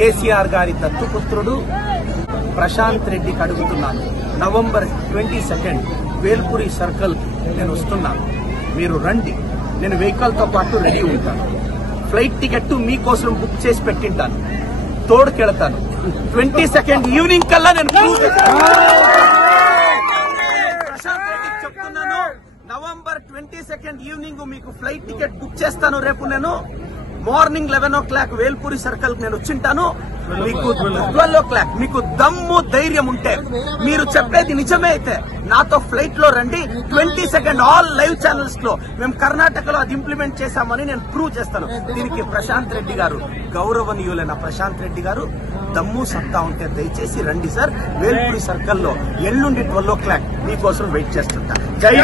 కేసీఆర్ గారి దత్తుపుత్రుడు ప్రశాంత్ రెడ్డికి అడుగుతున్నాను. నవంబర్ 22 వేల్పురి సర్కిల్ నేను వస్తున్నాను, మీరు రండి. నేను వెహికల్ తో పాటు రెడీ ఉంటాను. ఫ్లైట్ టికెట్ మీకోసం బుక్ చేసి పెట్టింటాను, తోడుకెళ్తాను. 22 ఈవినింగ్ కల్లా నేను ప్రశాంత్ రెడ్డికి చెప్తున్నాను, నవంబర్ 22 ఈవినింగ్ మీకు ఫ్లైట్ టికెట్ బుక్ చేస్తాను. రేపు నేను మార్నింగ్ 11 o'clock వేల్పూరి సర్కిల్ నేను వచ్చింటాను. మీకు 12 o'clock మీకు దమ్ము ధైర్యం ఉంటే, మీరు చెప్పేది నిజమే అయితే నాతో ఫ్లైట్ లో రండి. 22 ఆల్ లైవ్ ఛానల్స్ లో మేము కర్ణాటకలో అది ఇంప్లిమెంట్ చేశామని నేను ప్రూవ్ చేస్తాను. దీనికి ప్రశాంత్ రెడ్డి గారు, గౌరవనీయులైన ప్రశాంత్ రెడ్డి గారు, దమ్ము సత్తా ఉంటే దయచేసి రండి సార్. వేల్పూరి సర్కిల్ లో ఎల్లుండి 12 o'clock మీకోసం వెయిట్ చేస్తుంటా. జై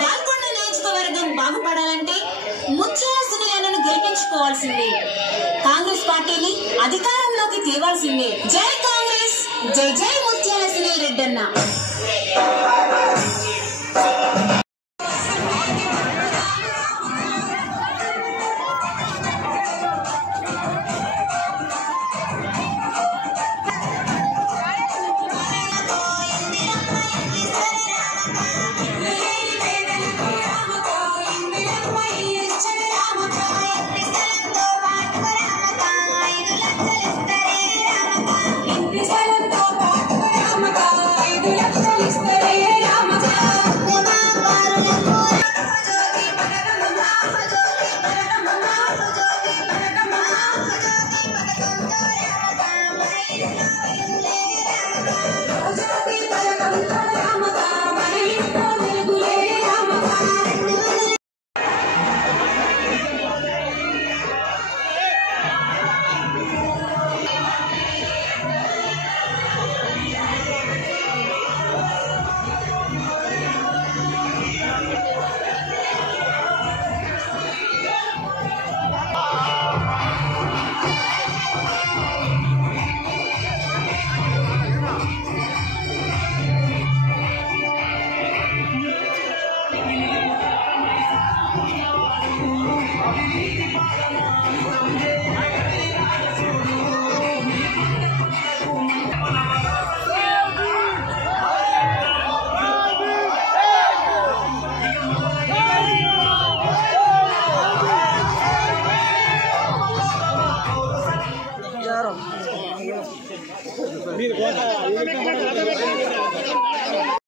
బాల్కొండ నియోజకవర్గం బాగుపడాలంటే ముత్యాల సునీలను గెలిపించుకోవాల్సిందే. కాంగ్రెస్ పార్టీని అధికారంలోకి తేవాల్సిందే. జై కాంగ్రెస్, జై జై ముత్యాల సునీల్ రెడ్డన్న.